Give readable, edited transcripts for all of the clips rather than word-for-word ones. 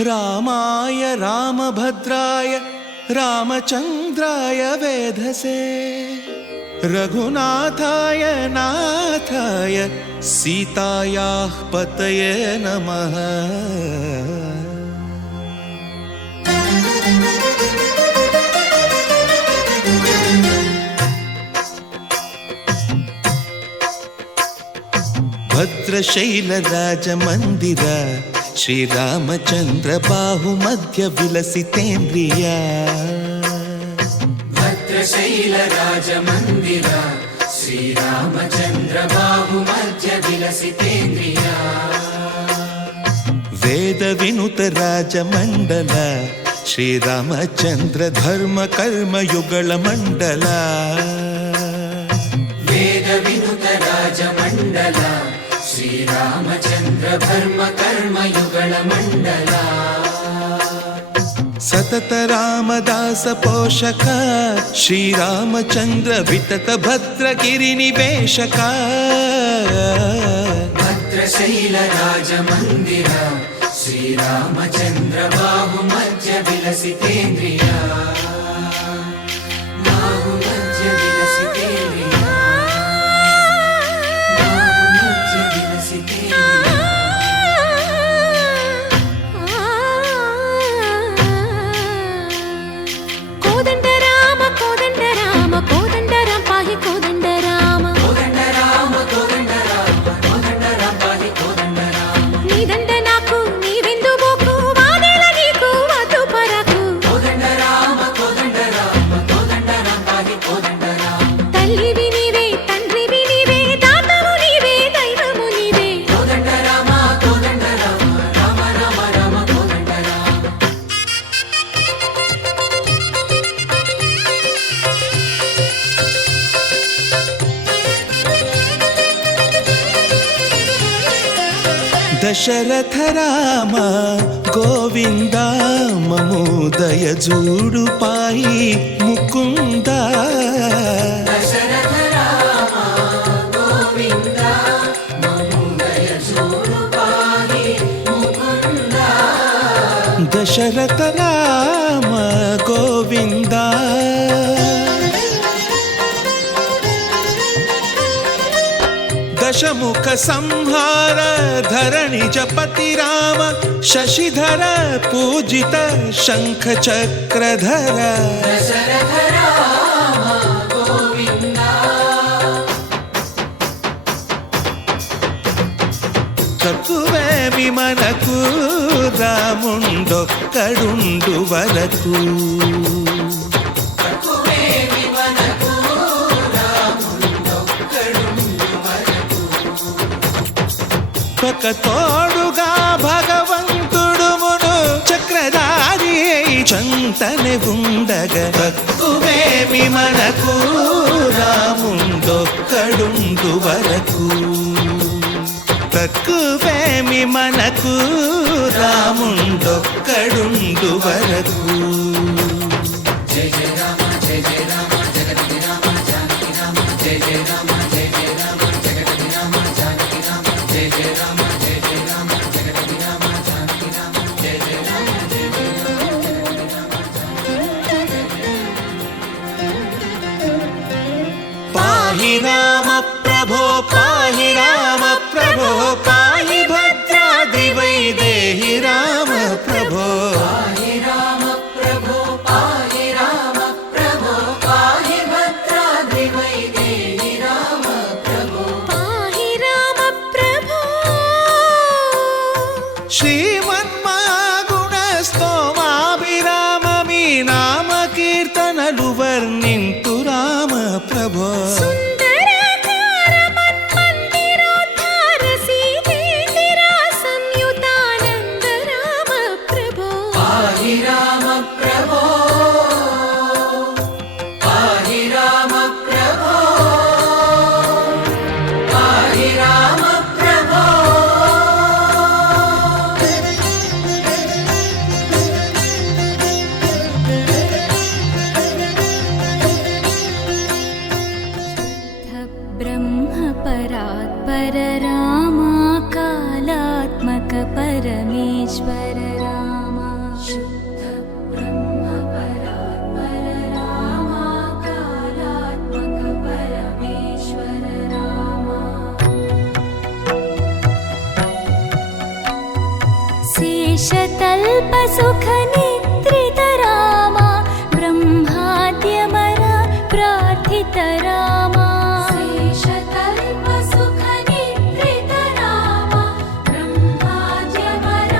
रामाय रामभद्राय रामचन्द्राय वेधसे रघुनाथाय नाथाय सीतायाः पतये नमः। भद्रशैलराजमन्दिर श्रीरामचन्द्र बाहुमध्य विलसितेन्द्रिया। भद्रशैलराजमन्दिर श्रीरामचन्द्र बाहुमध्य विलसितेन्द्रिया। वेदविनुत राजमण्डल श्रीरामचन्द्र धर्म कर्म युगल मण्डल। वेदविनुत राजमण्डल श्रीरामचन्द्र धर्म कर्म युगल मण्डल। सतत रामदास पोषक श्रीरामचन्द्र वितत भद्रगिरि निवेशक। भद्रशैलराजमन्दिर श्रीरामचन्द्र बाहुमध्य विलसितेन्द्रिया। बाहुमध्य विलसितेन्द्रिया। बाहुमध्य विलसितेन्द्रिया। कोदंड राम कोदंड राम पाहि कोदंड राम। कोदंड राम कोदंड राम कोदंड राम पाहि कोदंड राम। नी దండ నాకు నీ విందు బోకు వాదేల నీకు వద్దు పరకు। కోదండ రామ పాహి కోదండ రామ। తల్లివి నీవే తండ్రివి నీవే దాతవు నీవే దైవము నీవే। కోదండ రామ రామ రామ రామ కోదండ రామ। दशरथ राम गोविंद ममोदय जूडु पाहि मुकुंद। दशरथ राम गोविंद ममोदय जूडु पाहि मुकुंद। दशरथ राम गोविंद दशमुख संहार धरणि जपति राम शशिधर पूजित शंख चक्रधर। दशरथ राम गोविंद। తక్కువేమి మనకు రాముండొక్కడుండు వరకు। ఒక తోడుగా భగవంతుడుమును చక్రధారి చంతనే ఉండగా తక్కువేమి మనకు రాముండొక్కడుండు వరకు। తక్కువేమి మనకు రాముండొక్కడుండు వరకు। జయ జయ రామ జయ జయ రామ జగతి రామ జానకి రామ జయ జయ రామ జయ జయ రామ జగతి రామ జానకి రామ జయ జయ రామ జయ జయ రామ జగతి రామ జానకి రామ జయ జయ రామ జయ జయ రామ జగతి రామ జానకి రామ। పాహి రామ ప్రభో పాహి రామ ప్రభో పాహి భద్రాద్రి వైదేహి రామ ప్రభో। పాహి రామ ప్రభో పాహి రామ ప్రభో పాహి భద్రాద్రి వైదేహి రామ ప్రభో। పాహి రామ ప్రభో। శ్రీమన్మగుణ స్తోమాభిరామ మీ నామ కీర్తనలు వర్ణింతు రామ ప్రభో। సుందరాకార మన్మందిరోద్ధార సీతేందిరా సంయుతానంద రామ ప్రభో। పాహి రామ ప్రభో పాహి రామ ప్రభో పాహి రామ ప్రభో। परात्पर रामा कालात्मक परमेश्वर राम। शेषतल्पसुखनिद्रित रामा ब्रह्माद्यमर प्रार्थित रामा शेषतल्पसुखनिद्रित रामा ब्रह्माद्यमर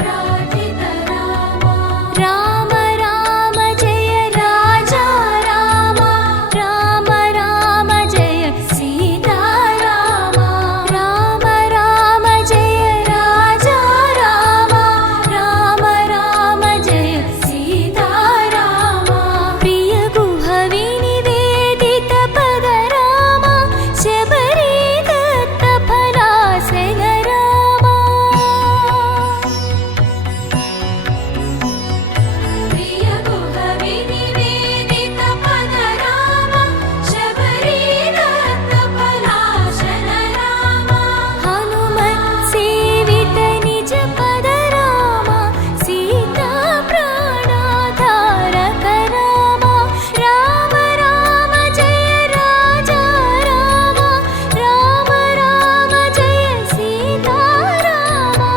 प्रार्थित रामा राम राम जय राजा रामा राम राम जय सीता रामा राम राम जय राजा रामा राम राम जय सीता रामा प्रिय गुह विनिवेदित पद रामा शबरी दत्त फलासन रामा प्रिय गुह विनिवेदित पद रामा शबरी दत्त फलासन रामा हनुमत् सेवित निज पद रामा सीता प्राणाधारक रामा राम राम जय राजा रामा राम राम जय सीता रामा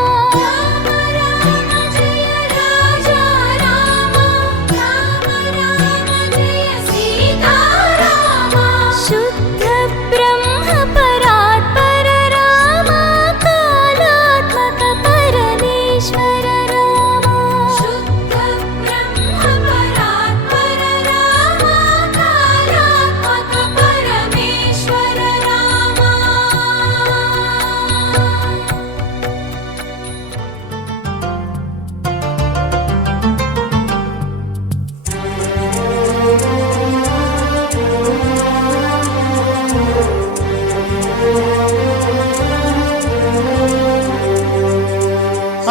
राम राम जय राजा रामा राम राम जय सीता रामा शुद्ध ब्रह्म परात्पर रामा कालात्मक परमेश्वर रामा शुद्ध ब्रह्म परात्पर रामा कालात्मक परमेश्वर रामा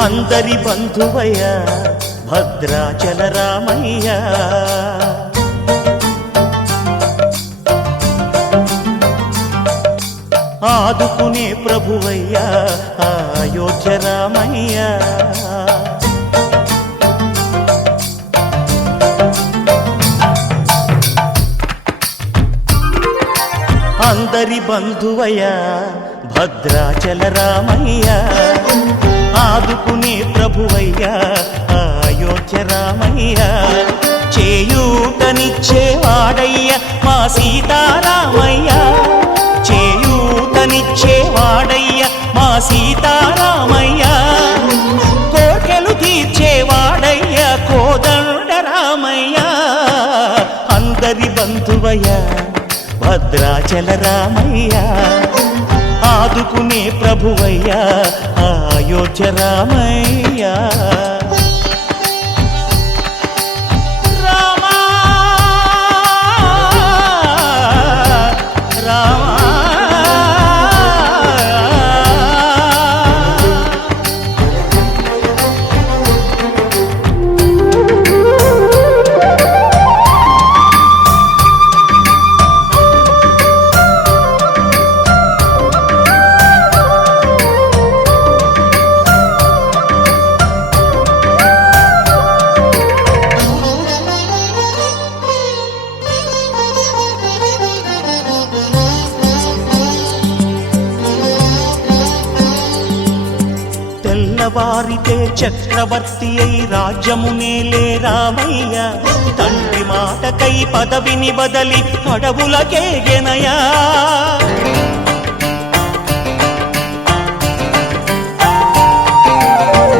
అందరి బంధువయ్య భద్రాచల రామయ్య ఆదుకునే ప్రభువయ్య అయోధ్య రామయ్య అందరి బంధువయ్య భద్రాచల రామయ్య ఆదుకునే ప్రభువయ్య అయోధ్య రామయ్య చేయూతనిచ్చేవాడయ్య మా సీతారామయ్య చేయూతనిచ్చేవాడయ్య మా సీతారామయ్య కోర్కెలు తీర్చేవాడయ్య కోదండ రామయ్య అందరి బంధువయ్య భద్రాచల రామయ్య ఆదుకునే ప్రభువయ్య అయోధ్య రామయ్య రామా రామా తెల్లవారితే చక్రవర్తి అయి రాజ్యమునేలే రామయ్య తండ్రి మాటకై పదవిని బదలి అడవులకేగెనయా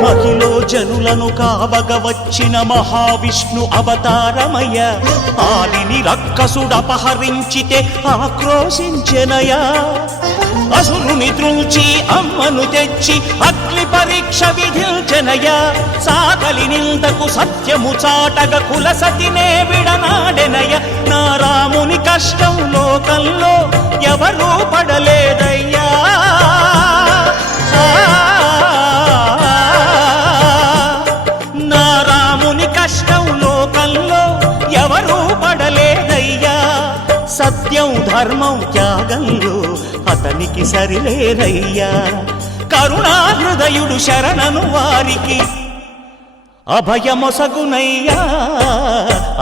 మహిలో జనులను కావగ వచ్చిన మహావిష్ణు అవతారమయ్య ఆలిని రక్కసుడపహరించితే ఆక్రోశించెనయా అసురుని త్రుంచి అమ్మను తెచ్చి అగ్ని పరీక్ష విధించెనయా సాకలి నిందకు సత్యము చాటగ కులసతినే విడనాడెనయ నా రాముని కష్టం లోకంలో ఎవరూ పడలేదయ్యా నా రాముని కష్టం లోకంలో ఎవరూ పడలేదయ్యా సత్యం ధర్మం త్యాగంలో అతనికి సరిలేరయ్యా కరుణాహృదయుడు శరణను వారికి అభయమొసగునయ్యా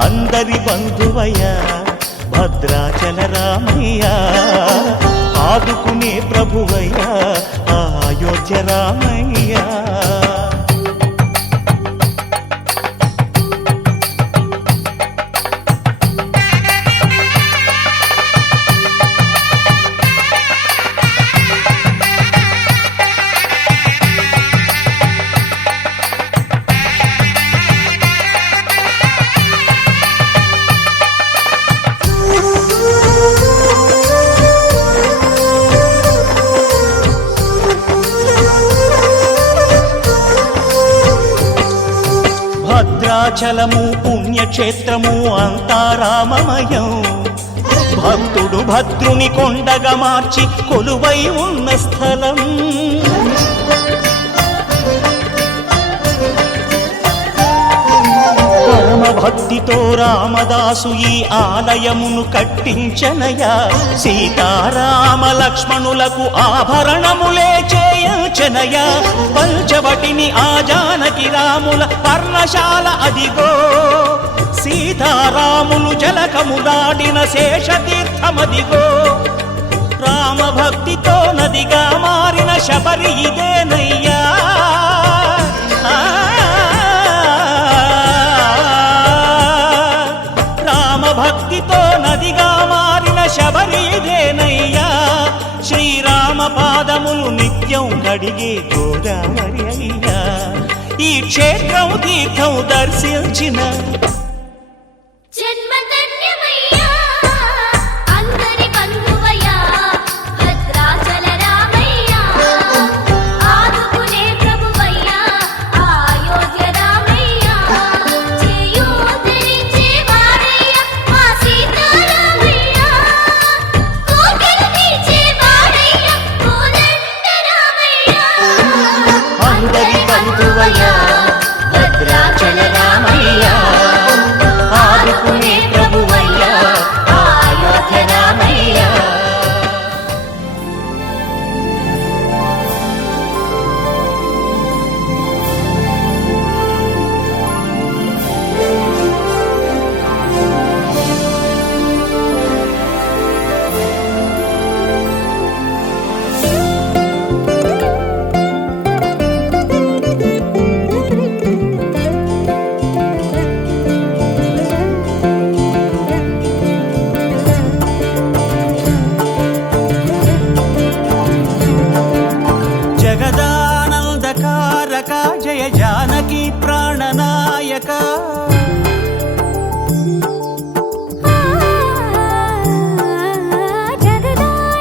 అందరి బంధువయ్యా భద్రాచల రామయ్య ఆదుకునే ప్రభువయ్యా అయోధ్య రామయ్య భద్రాచలము పుణ్యక్షేత్రము అంతా రామమయం. భక్తుడు భద్రుని కొండగా మార్చి కొలువై ఉన్న స్థలం. పరమ భక్తితో రామదాసు ఈ ఆలయమును కట్టించనయా. సీతారామ లక్ష్మణులకు ఆభరణములే చేయించనయా. పంచవటిని ఆ జానకి రాముల పర్ణశాల అదిగో. సీతారాములు జలకములాడిన శేషతీర్థమదిగో. రామ భక్తితో నదిగా మారిన శబరి ఇదేనయ్యా. రామ భక్తితో నదిగా మారిన శబరి ఇదేనయ్యా. శ్రీరామ పాదములు నిత్యం కడిగే గోదావరి అయ్యా. ఈ క్షేత్రం తీర్థం దర్శించిన జన్మధన్యమయ్యా అందరి బంధువయ్యా భద్రాచల రామయ్యా ఆదుకునే ప్రభువయ్యా అయోధ్య రామయ్యా చేయూతనిచ్చే వాడయ్యా మా సీతారామయ్యా కోకిల తీర్చే వాడయ్యా కోదండ రామయ్యా అందరి బంధువయ్యా భద్రాచల రామయ్యా ఆదుకునే ప్రభువయ్యా అయోధ్య రామయ్యా. జగదానందకారక జయ జానకి ప్రాణనాయక.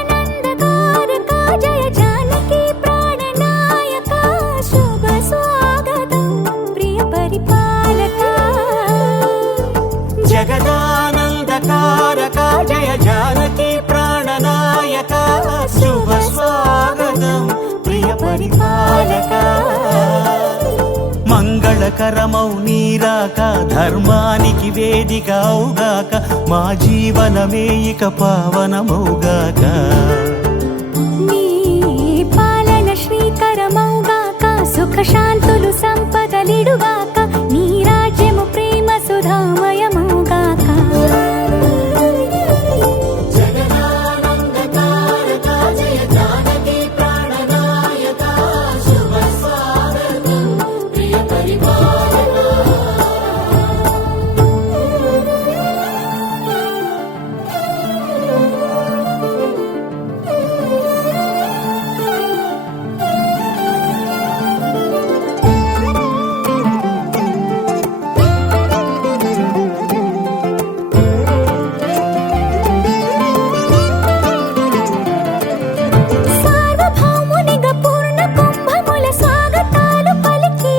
జగదానందకారక జయ జానకి ప్రాణనాయక శుభ స్వాగతం ప్రియ పరిపాలక. జగదానందకారక జయ జానకి ప్రాణనాయక శుభ స్వాగతం ప్రియ పరిపాలక. మంగళకరమౌ నీరాక ధర్మానికి వేదిక అవుగాక. మా జీవనమే ఇక పావనమౌగాక. నీ పాలన శ్రీకరమౌగాక సుఖ శాంతులు సంపదలిడుగాక. నీ రాజ్యము ప్రేమ సుధామయమౌగాక. జగదానందకారక జయ జానకి ప్రాణనాయక శుభ స్వాగతం ప్రియ పరిపాలక. సార్వభౌమునిగా పూర్ణ కుంభముల స్వాగతాలు పలికి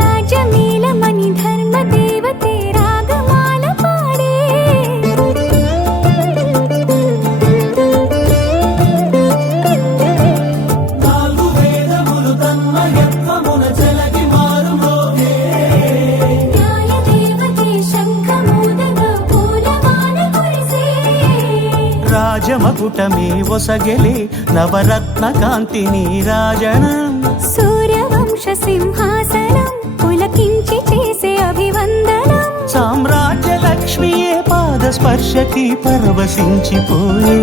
రాజమేళమణి ధర్మ దేవతే రాగమాల పాడే. నాలుగు వేదములు తన్మయత్వమున చెలగి మారుమోగే. న్యాయ దేవతే శంఖమూదగా పూలమాల కురిసే. రాజమకుటమే ఒసగెలే నవరత్న కాంతి నీరాజనం. సూర్యవంశ సింహాసనం పులకించి చేసే అభివందనం. సామ్రాజ్య లక్ష్మియే పాద స్పర్శకి పరవశించిపోయే.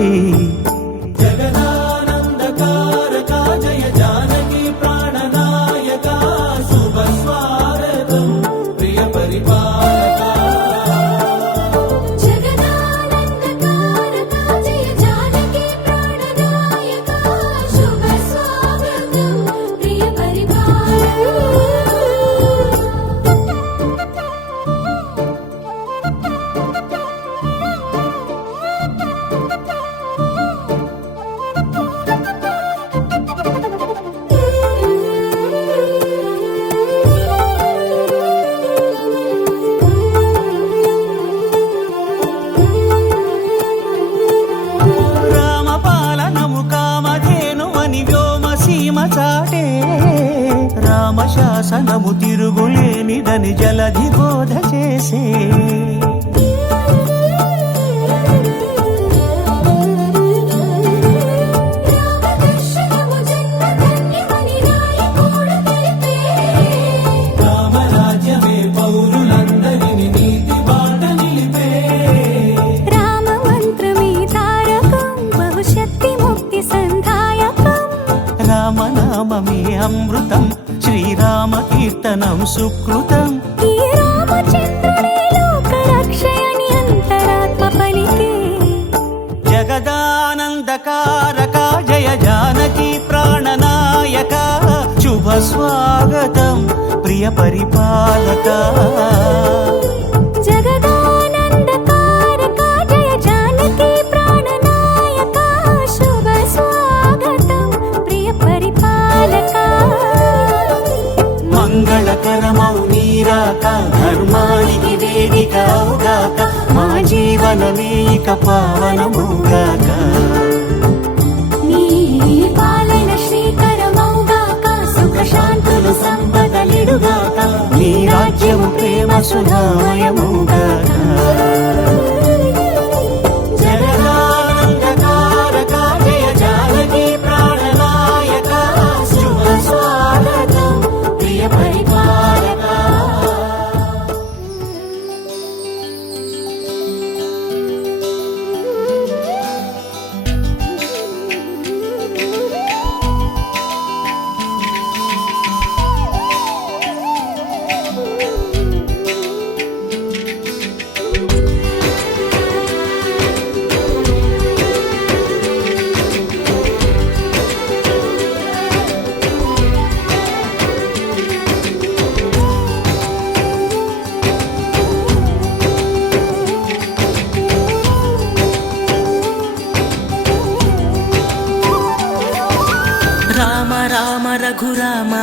జగదానందకారక జయ జానకి ప్రాణనాయక శుభ స్వాగతం ప్రియ పరిపాలక. జగదానందకారక జయ జానకి ప్రాణనాయక శుభ స్వాగతం ప్రియ పరిపాలక. చాటే రామశాసనము తిరుగులేనిదని జలధి బోధ చేసే రామరాజ్యమే పౌరులందరిని నీతి బాట నిలిపే రామ మంత్రమే తారకం భవిష్యత్తి ముక్తి సంధాయకం రామనామమే అమృతం శ్రీరామ కీర్తనం సుకృతం ఈ రామచంద్రుడే లోక రక్షయని అంతరాత్మ పలికే జగదానందకారక జయ జానకి ప్రాణనాయక శుభ స్వాగతం ప్రియ పరిపాలక జగదానందకారక జయ జానకి ప్రాణనాయక శుభ స్వాగతం ప్రియ పరిపాలక మంగళకరమౌ నీరాక ధర్మానికి వేదిక అవుగాక మా జీవనమే ఇక పావనమౌగాక నీ పాలన శ్రీకరమౌగాక సుఖ శాంతులు సంపదలిడుగాక నీ రాజ్యము ప్రేమ సుధామయమౌగాక జగదానందకారక జయ జానకి ప్రాణనాయక శుభ స్వాగతం ప్రియ పరిపాలక రామ రామ రఘురామ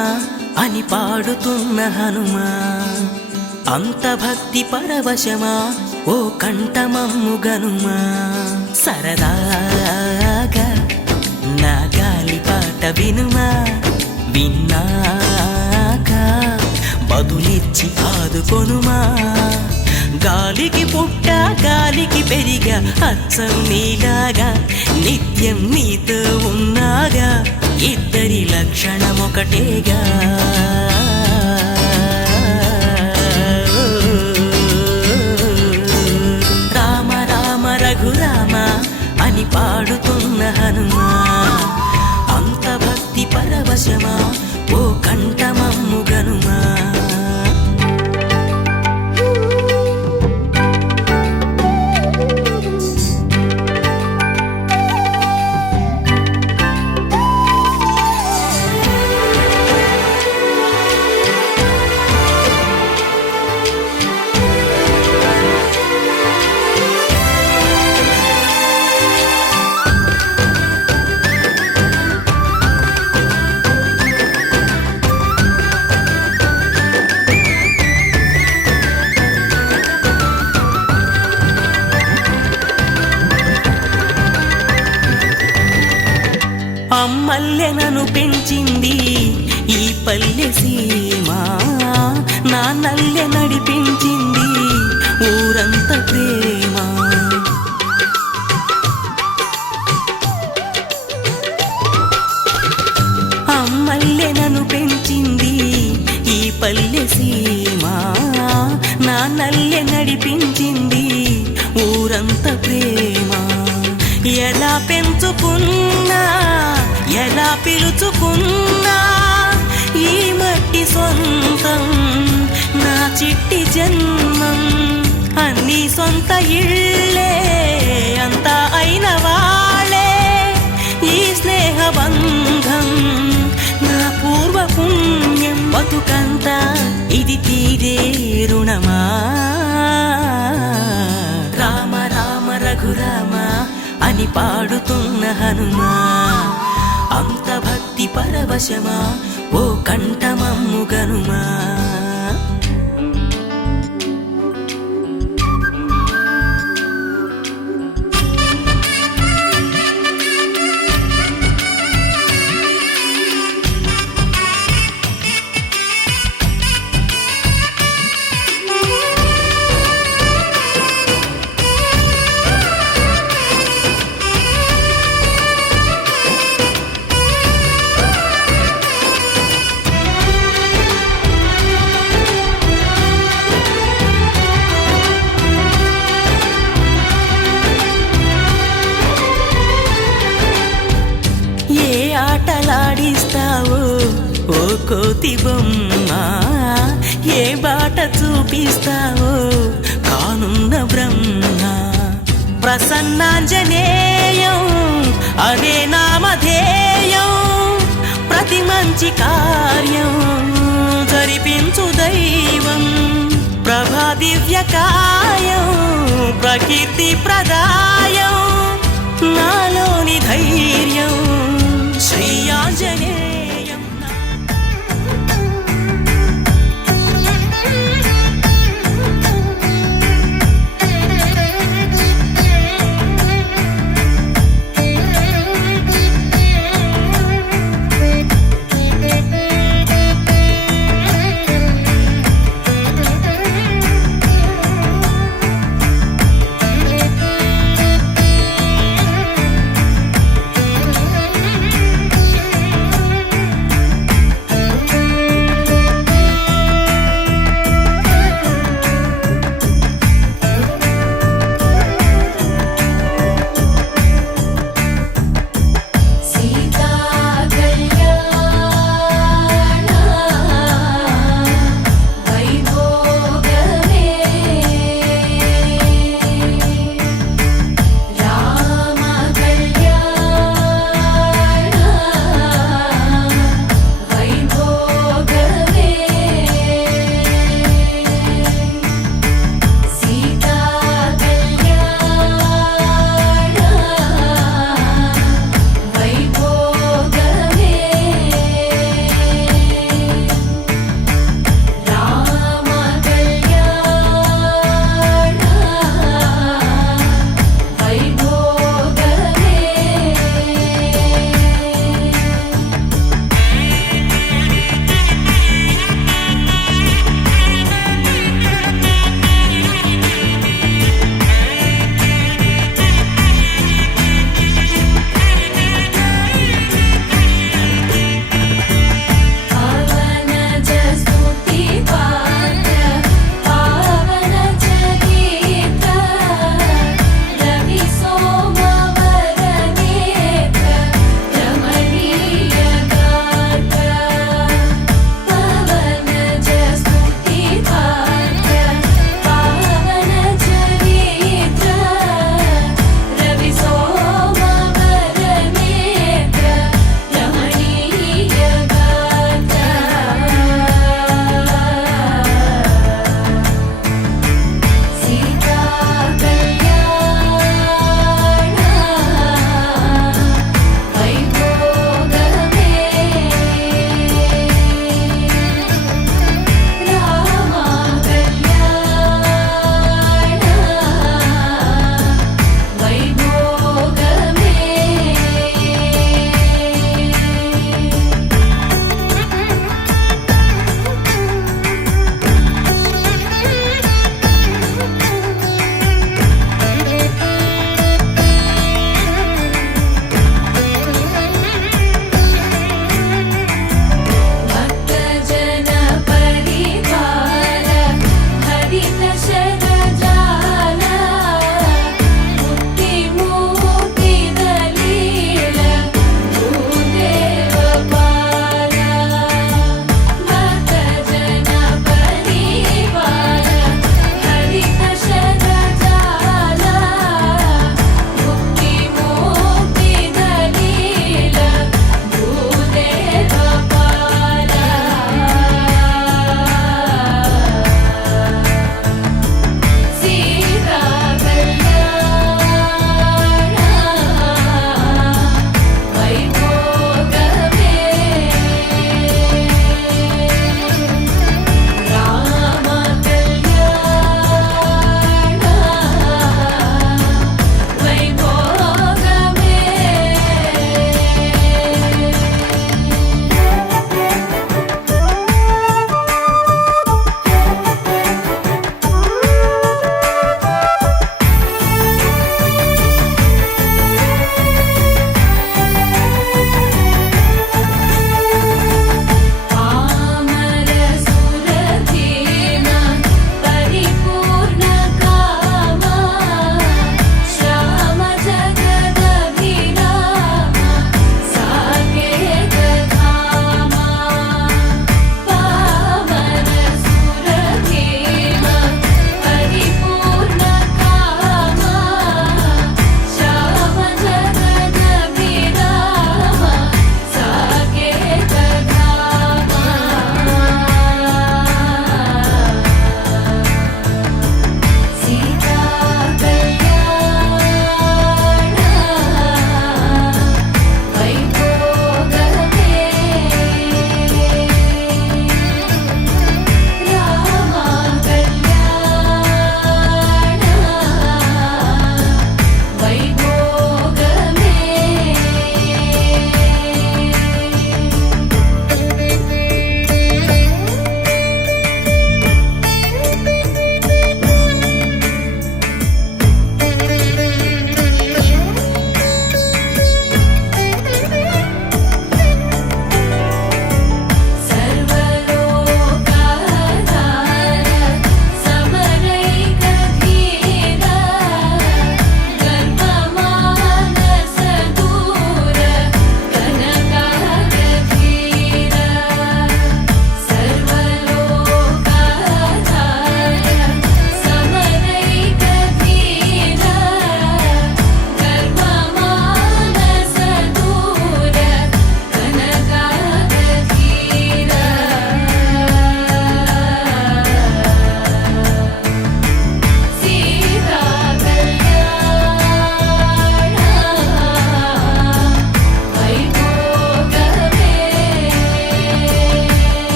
అని పాడుతున్న హనుమా అంత భక్తి పరవశమా ఓ కంఠమమ్ము గనుమా సరదాగా నా గాలి పాట వినుమా విన్నాక బదులిచ్చి ఆదుకొనుమా గాలికి పుట్ట గాలికి పెరిగా అచ్చం నీలాగా నిత్యం నీతో ఉన్నాగా ఇద్దరి లక్షణమొకటేగా రామ రామ రఘురామ అని పాడుతున్న హనుమా అంత భక్తి పరవశమా ఓ కంఠమమ్ము గనుమా అమ్మల్లె నన్ను పెంచింది ఈ పల్లె సీమ నా నల్లె నడిపించింది ఊరంత ప్రేమ అమ్మల్లె నన్ను పెంచింది ఈ పల్లె సీమ నా నల్లె నడిపించింది ఊరంత ప్రేమ ఎలా పెంచుకున్నా ఎలా పిలుచుకున్నా ఈ మట్టి సొంతం నా చిట్టి జన్మం అన్ని సొంత ఇళ్ళే అంతా అయిన వాళ్ళే ఈ స్నేహ బంధం నా పూర్వ పుణ్యం బతుకంతా ఇది తీరే రుణమా రామ రామ రఘురామ అని పాడుతున్న హనుమా అంత భక్తి పరవశమా ఓ కంఠమమ్ము గనుమా ఆటలాడిస్తావో ఓ కోతి బొమ్మ, ఏ బాట చూపిస్తావో కానున్న బ్రహ్మ. ప్రసన్నాంజనేయం అనే నామధేయం, ప్రతి మంచి కార్యం జరిపించు దైవం. ప్రభా దివ్యకాయం ప్రకీర్తి ప్రదాయం, నాలోని ధైర్యం శ్రీ ఆంజనేయం.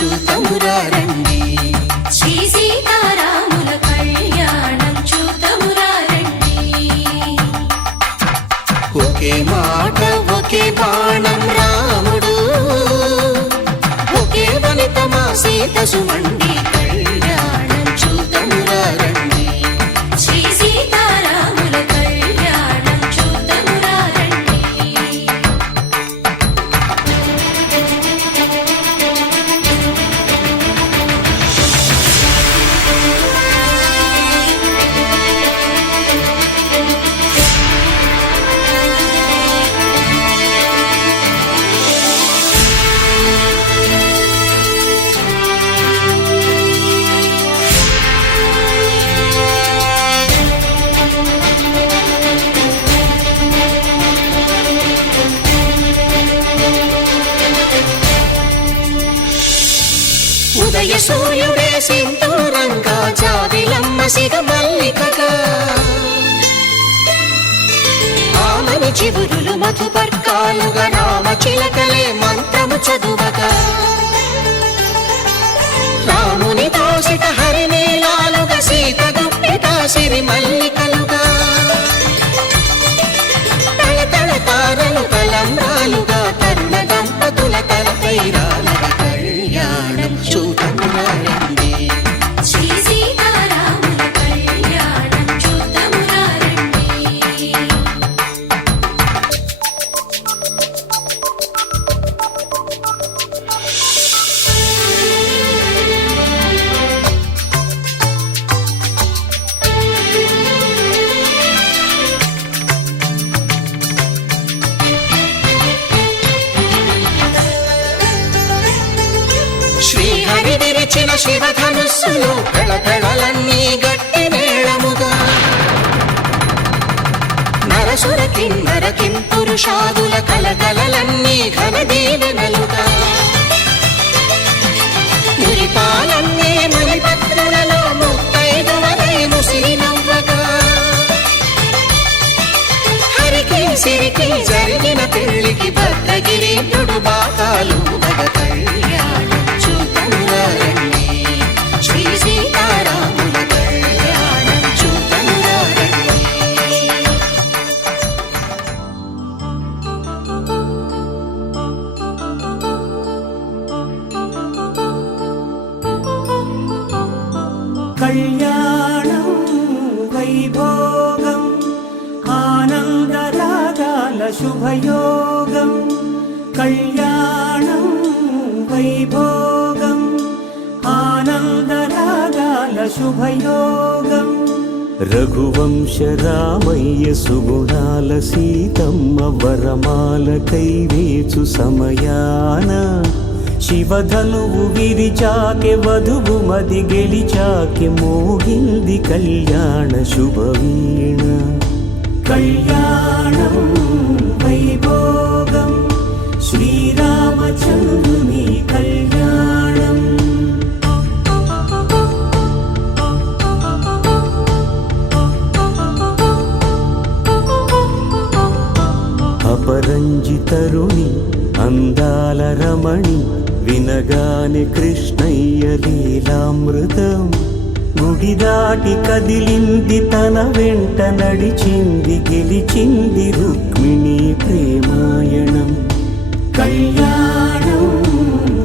చూతమురా రండి. శ్రీ సీతారాముల కళ్యాణం చూతమురా రండి. ఒకే మాట ఒకే బాణం రాముడు, ఒకే వనిత మా సీత సుమండి కళ్యాణం చూతమురా రండి. శ్రీ సీతారాముల కళ్యాణం చూతమురా రండి. ఉదయ సూర్యుడే సింధూరంగా, జాబిలమ్మ సిగ మల్లికగా, ఆమని చివురులు మధుపర్కాలుగా, రామ చిలకలే మంత్రము చదువగా, రాముని దోసిట హరినీలాలుగా, సీత గుప్పిట సిరి మల్లికలుగా, తళతళ తారలు కలంబ్రాలుగా, తరుణ దంపతుల తలపైరాలుగా కళ్యాణం చూతమురా రండి. శ్రీ సీతారాముల కళ్యాణం చూతమురా రండి. శ్రీహరి విరిచిన శివధనుస్సులు కళకళలన్నీ గట్టి మేళముగా, నరసుర కిన్నర కింపురుషాదుల కలకలలన్నీ ఘన దీవెనలుగా, మురిపాలన్నీ మణిపత్రులలో ముత్తైదువలై ముసిరి నవ్వగా, హరికి సిరికి జరిగిన పెళ్లికి భద్రగిరీంద్రుడు బాకాలు మగ కళ్యాణం చూతమురా రండి. శ్రీ సీతారాముల కళ్యాణం చూతమురా రండి. కళ్యాణం వైభోగం ఆనందరాగాల శుభయోగం. కళ్యాణం వైభోగం ఆనందరాగాల శుభయోగం. రఘువంశ రామయ్య సుగుణాల సీతమ్మ వరమాల కైవేచు సమయాన, శివధనువు విరిచాకె వధువు మది గెలిచాకె మోగింది కళ్యాణ శుభవీణ. కళ్యాణం వైభోగం శ్రీరామచంద్రుని కళ్యాణం. అపరంజి తరుణి అందాల రమణి, వినగానే కృష్ణయ్య లీలామృతం. గుడి దాటి కదిలింది తన వెంట నడిచింది, గెలిచింది రుక్మిణి ప్రేమాయణం. కళ్యాణం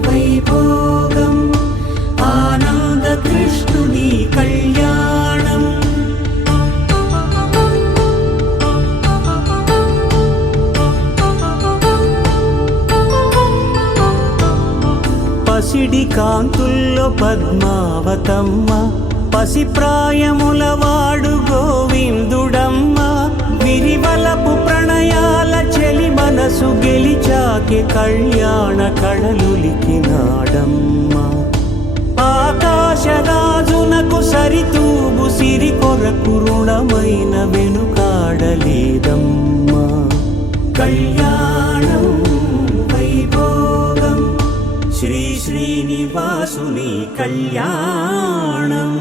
వైభోగం ఆనంద కృష్ణుని కళ్యాణం. పసిడి కాంతుల్లో పద్మావతమ్మ, పసిప్రాయముల వాడు గోవిందుడమ్మ. విరివలపు ప్రణయాల చెలి మనసు గెలిచాకె కళ్యాణ కళలులికినాడమ్మ. ఆకాశరాజునకు సరితూగు సిరి కొరకు రుణమైన వెనుకాడలేదమ్మా. కళ్యాణం వైభోగం శ్రీ శ్రీనివాసుని కళ్యాణం.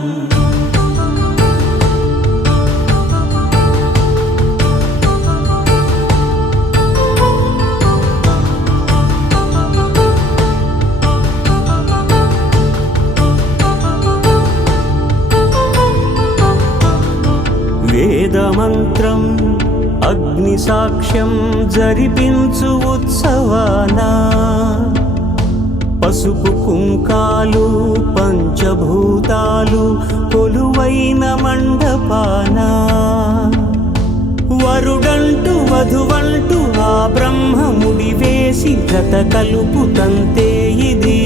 అగ్ని సాక్ష్యం జరిపించు ఉత్సవాన పసుపు కుంకాలు పంచభూతాలు కొలువైన మండపాన వరుడంటూ వధువంటూ ఆ బ్రహ్మముడి వేసి జత కలుపు తంతే ఇది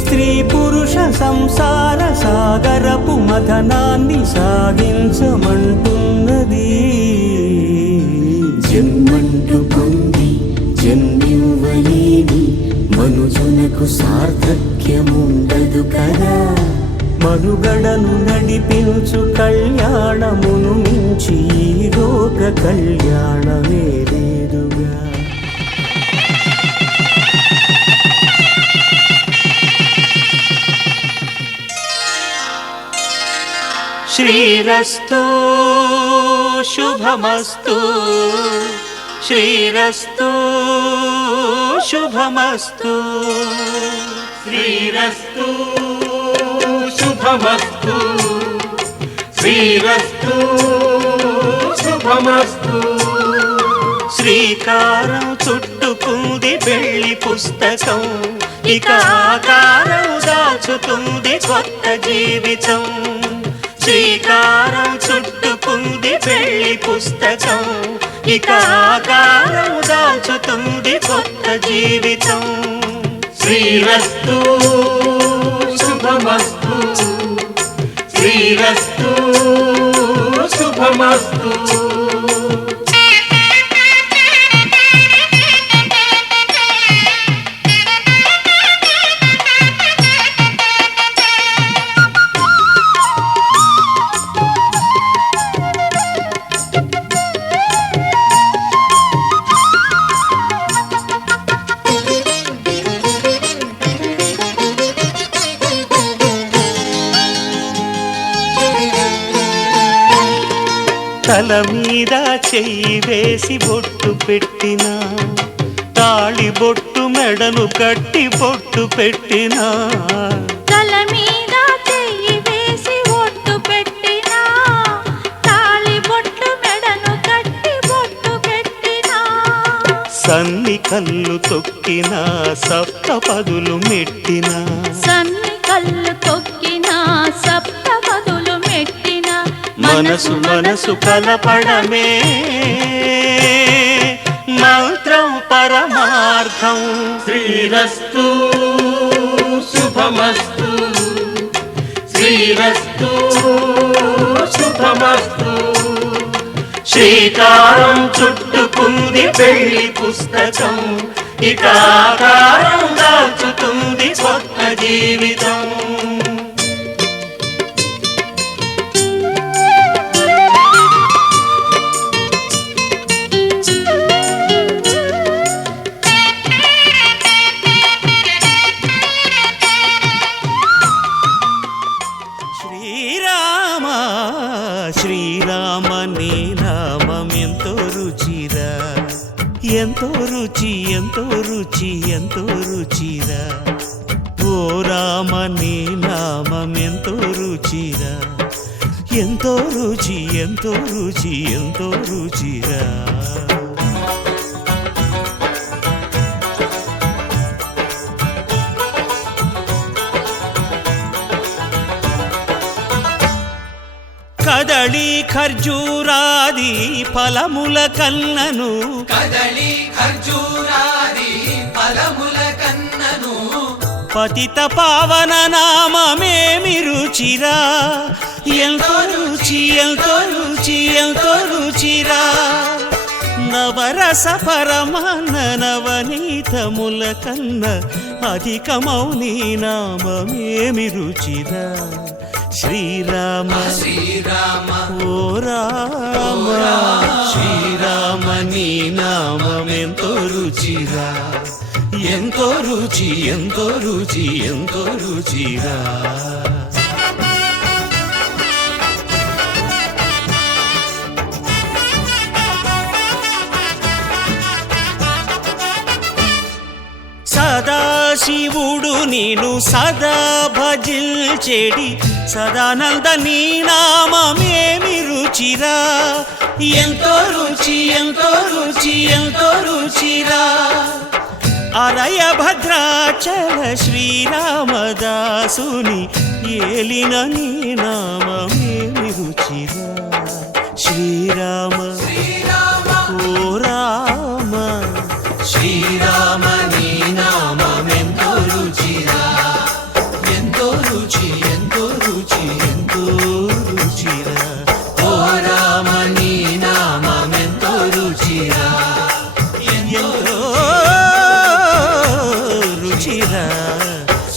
స్త్రీ పురుష సంసార సాగరపు మథనాన్ని సాగించమంటున్నది. జన్మంటూ పొంది జన్మివ్వలేని మనుజునకు సార్థక్యముండదు కదా. మనుగడను నడిపించు కళ్యాణమును మించి ఈ లోక కళ్యాణమే లేదుగా. శ్రీరస్తు శుభమస్తు శ్రీరస్తు శుభమస్తు శ్రీరస్తు శుభమస్తు శ్రీరస్తు శుభమస్తు. శ్రీకారం చుట్టుకుంది పెళ్లి పుస్తకం, ఇక ఆకారం దాచుతుంది కొత్త జీవితం. శ్రీకారం చుట్టుకుంది పెళ్లి పుస్తకం, ఇక ఆకారం దాచుతుంది కొత్త జీవితం. శ్రీరస్తు శుభమస్తు శ్రీరస్తు శుభమస్తు. తల మీద చెయ్యి వేసి బొట్టు పెట్టినా, తాళి బొట్టు మెడను కట్టి బొట్టు పెట్టినా, తల మీద చెయ్యి వేసి ఒట్టు పెట్టినా, తాళి బొట్టు మెడను కట్టి బొట్టు పెట్టినా, సన్ని కళ్ళు తొక్కినా సప్త పదులు మెట్టినా, సన్ని కళ్ళు తొక్కినా సప్త పదులు మెట్టినా, మనసు మనసు కలపడమే మంత్రం పరమార్థం. శ్రీరస్తు శుభమస్తు శ్రీరస్తు శుభమస్తు. శ్రీకారం చుట్టుకుంది పెళ్లి పుస్తకం, ఇక ఆకారం దాచుతుంది కొత్త జీవితం. శ్రీరామ శ్రీరామ నీ నామం ఎంతో రుచిరా, ఎంతో రుచి ఎంతో రుచి ఎంతో రుచిరా. ఓ రామ నీ నామం ఎంతో రుచిరా, ఎంతో రుచి ఎంతో రుచి ఎంతో రుచిరా. కదళి ఖర్జూరాది ఫలముల కన్నను, కదళి ఖర్జూరాది ఫలముల కన్నను, పతిత పావన నామమేమి రుచిరా, ఎంతో రుచి ఎంతో రుచి ఎంతో రుచిరా. నవరస పరమాన్న నవనీతముల కన్న అధికమౌ నీ నామమేమి రుచిరా. శ్రీరామ శ్రీరామ ఓ రామ శ్రీరామ నీ నామం ఎంతో రుచిరా, ఎంతో రుచి ఎంతో రుచి ఎంతో రుచిరా. సదా సదాశివుడు నేను సదా భజిల్చెడి సదానంద నీ నామమేమి రుచిరా ఎంతో రుచి ఎంతో రుచి ఎంతో రుచిరా అరయ భద్రాచల శ్రీరామదాసుని ఏలిన నీ నామమేమి రుచిరా శ్రీరామ ఓ రామ శ్రీరామ నీ నామమెంతో రుచిరా ఎంతో రుచి ఎంతో రుచి ఎంతో రుచిరా ఓ రామ నీ నామమెంతో రుచిరా ఎంతో రుచిరా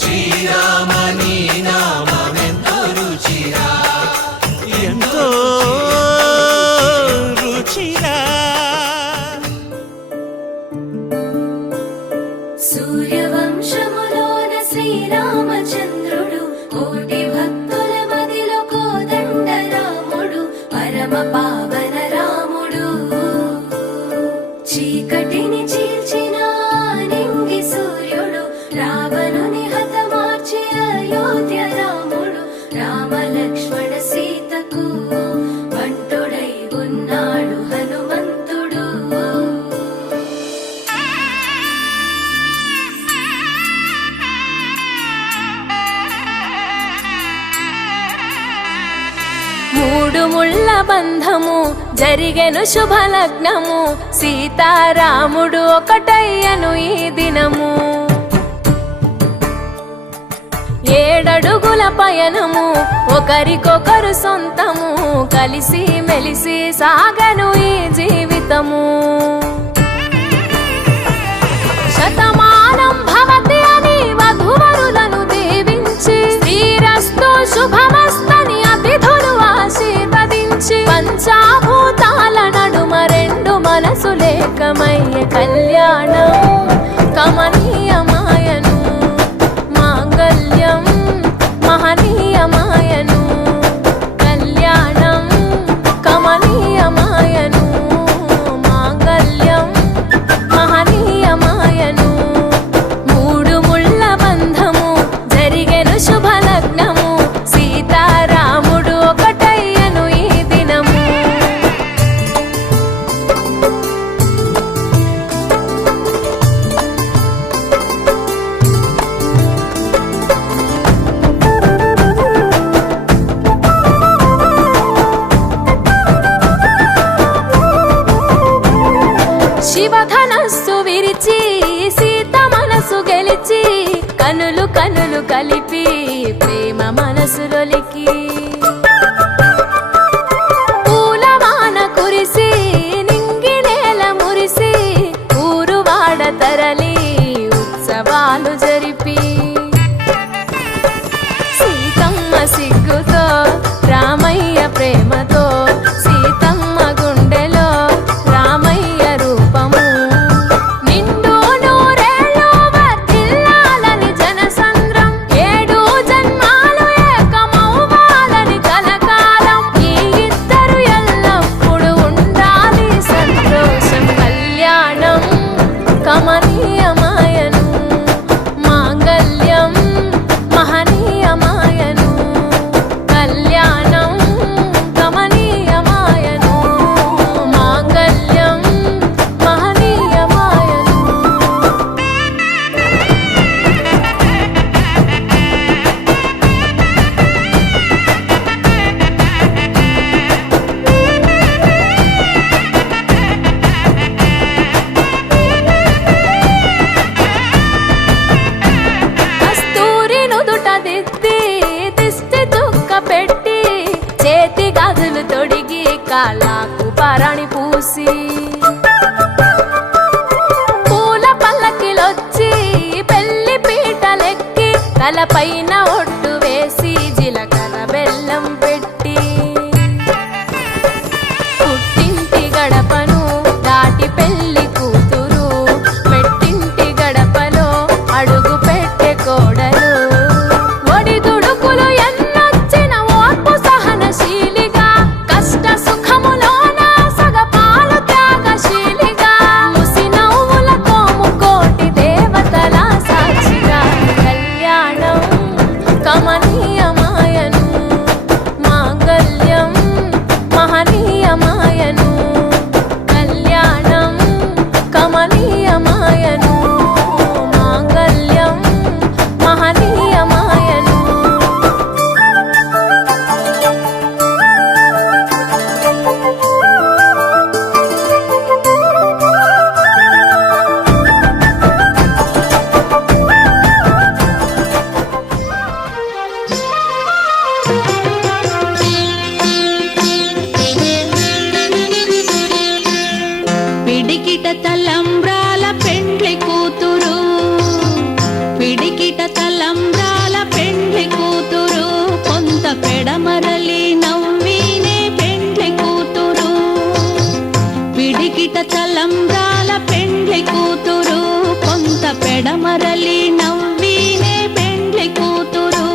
శ్రీరామ నీ నామమెంతో రుచిరా ఎంతో రుచిరా సూర్యవంశములోన శ్రీరామచంద్రుడు కోటి భక్తుల మదిలో కోదండ రాముడు పరమ పావన రాముడు చీకటిని చీల్చిన నింగి సూర్యుడు రావణుని హతమార్చి అయోధ్య రాముడు రామ లక్ష్మణ సీతకు బంటుడై ఉన్నాడు హనుమంతుడు మూడు ముళ్ళ బంధము జరిగెను శుభలగ్నము సీతారాముడు ఒకటయ్యను ఈ దినము 7 అడుగుల పయనము ఒకరికొకరు సొంతము కలిసి మెలిసి సాగను ఈ జీవితము శతమానం భవతి అని వధువరులను దీవించి శ్రీరస్తు శుభమస్తని అతిథులు ఆశీర్వదించి పంచాభూతాల నడుమ 2 మనసులేకమయ్య కళ్యాణం కమనీయమాయను మాంగళ్యం మహనీయమాయను కళ్యాణం కమనీయమాయను మాంగళ్యం మహనీయమాయను 3 ముళ్ళ బంధము జరిగెను శుభలగ్నము సీతారాముడు ఒకటయ్యను ఈ దినము శివధనస్సు విరిచి సీత మనసు గెలిచి కనులు కనులు కలిపి ప్రేమ మనసులొలికి పూలవాన కురిసి నింగి నేల మురిసి ఊరువాడ తరలి ఉత్సవాలు జరిపి సీతమ్మ సిగ్గుతో రామయ్య ప్రేమతో సీతమ్మ గుండెలో రామయ్య రూపము నిండు నూరేళ్ళు వర్ధిల్లాలని జనసంద్రం 7 జన్మాలు ఏకమవ్వాలని కలకాలం ఈ ఇద్దరు ఎల్లప్పుడూ ఉండాలి సంతోషం కళ్యాణం కమనీయమాయను మాంగళ్యం మహనీయమాయను కళ్యాణం కమనీయమాయను మాంగళ్యం మహనీయమాయను కస్తూరి నుదుట దిద్ది దిష్టి చుక్క పెట్టి చేతి గాజులు తొడిగి కాలాకు పారాణి పూసి పూల పల్లకిలొచ్చి పెళ్లి పీటలెక్కి తలపైన ఒట్టు వేసి జీలకర్ర బెల్లం పెట్టి పుట్టింటి గడపను దాటి పెళ్లి కూతురు పెట్టింటి గడపలో అడుగు పెట్టే కోడలు ఒడిదుడుకులు ఎన్నొచ్చిన ఓర్పు సహనశీలిగా కష్ట సుఖములోన సగపాలు త్యాగశీలిగా ముసి నవ్వులతో ముకోటి దేవతల సాక్షిగా పెడమరలి నవ్వినే పెండ్లి కూతురు.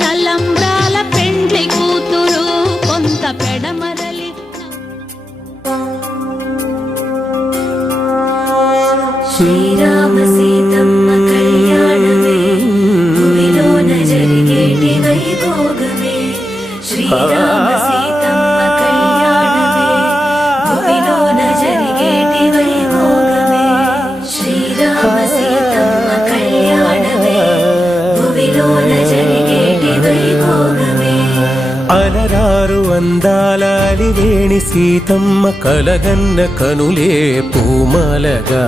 తలంబ్రాల పెండ్లి కూతురు కొంత పెడమరలి. శ్రీరామ సీతమ్మ కళ్యాణమే భూమిలోన జరిగేటి వైభోగమే. శ్రీరామ సీతమ్మ కళ్యాణమే భూమిలోన జరిగేటి వైభోగమే. శ్రీరామ సీతమ్మ కళ్యాణమే భూమిలోన జరిగేటి వైభోగమే. అలరారు అందాల అలివేణి సీతమ్మ కలగన్న కనులే పూమాలగా.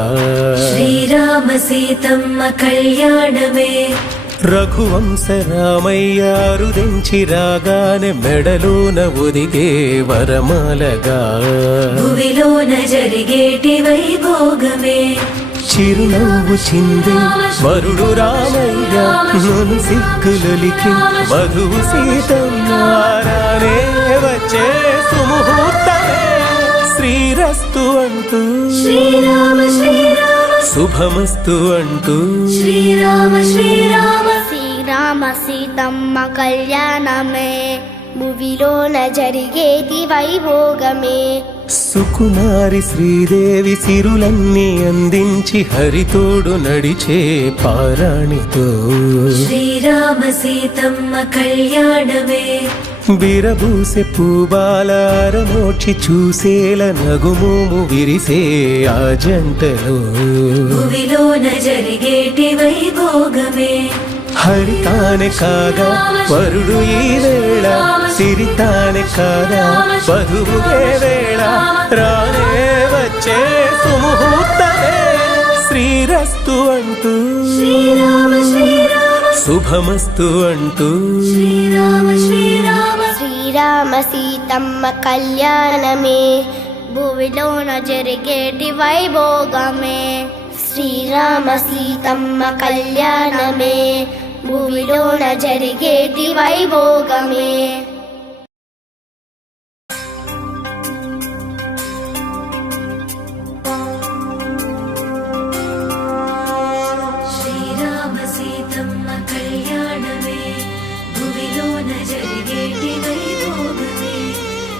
శ్రీరామ సీతమ్మ కళ్యాణమే రఘువంశ రామయ్య అరుదించి రాగానే మెడలోన ఒదిగే వరమాలగా. భూమిలోన జరిగేటి వైభోగమే. చిరునవ్వు చింది వరుడు రామయ్య నన్ను సిగ్గులొలికి వధువు సీతమ్మారానే వచ్చే సుముహూర్తమే. శ్రీరస్తు అంటూ శ్రీరామ శ్రీరామ శుభమస్తు అంటూ శ్రీరామ శ్రీరామ శ్రీరామ సీతమ్మ కళ్యాణమే భువిలోన జరిగేది వైభోగమే. సుకుమారి శ్రీదేవి సిరులన్నీ అందించి హరితోడు నడిచే పారాణితో. శ్రీరామ సీతమ్మ కళ్యాణమే విరబూసె పూబాలారమోక్షి చూసేల నగుమోము విరిసే ఆ జంటలో. భువిలోన జరిగేటి వైభోగమే. హరితానే కాగా వరుడు ఈ వేళ సిరితానే కాగా వధువుగే వేళ రానే వచ్చే సుముహూర్తమే. శ్రీరస్తు అంటూ శ్రీరామ శ్రీరామ శుభమస్తు అంటూ శ్రీరామ శ్రీరామ శ్రీరామ సీతమ్మ కళ్యాణమే భువిలోన జరిగేటి వైభోగమే. శ్రీరామ సీతమ్మ కళ్యాణమే భువిలోన జరిగేటి వైభోగమే. శ్రీరామ సీతమ్మ కళ్యాణమే భువిలోన జరిగేటి వైభోగమే.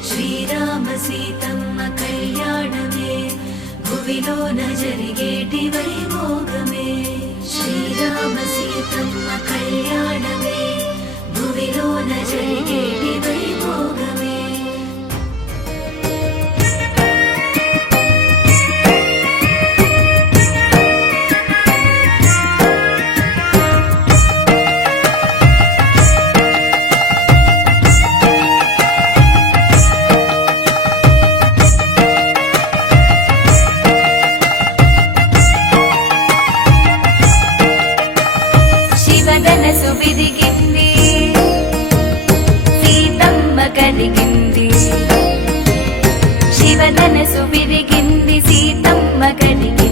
శ్రీరామ సీతమ్మ కళ్యాణమే భువిలోన జరిగేటి వైభోగమే. శ్రీరామ సీతమ్మ కళ్యాణమే భువిలోన జరిగేటి వైభోగమే. శివధనసు విరిగింది సీతమ్మ కలిగింది. శివధనసు విరిగింది సీతమ్మ కలిగింది.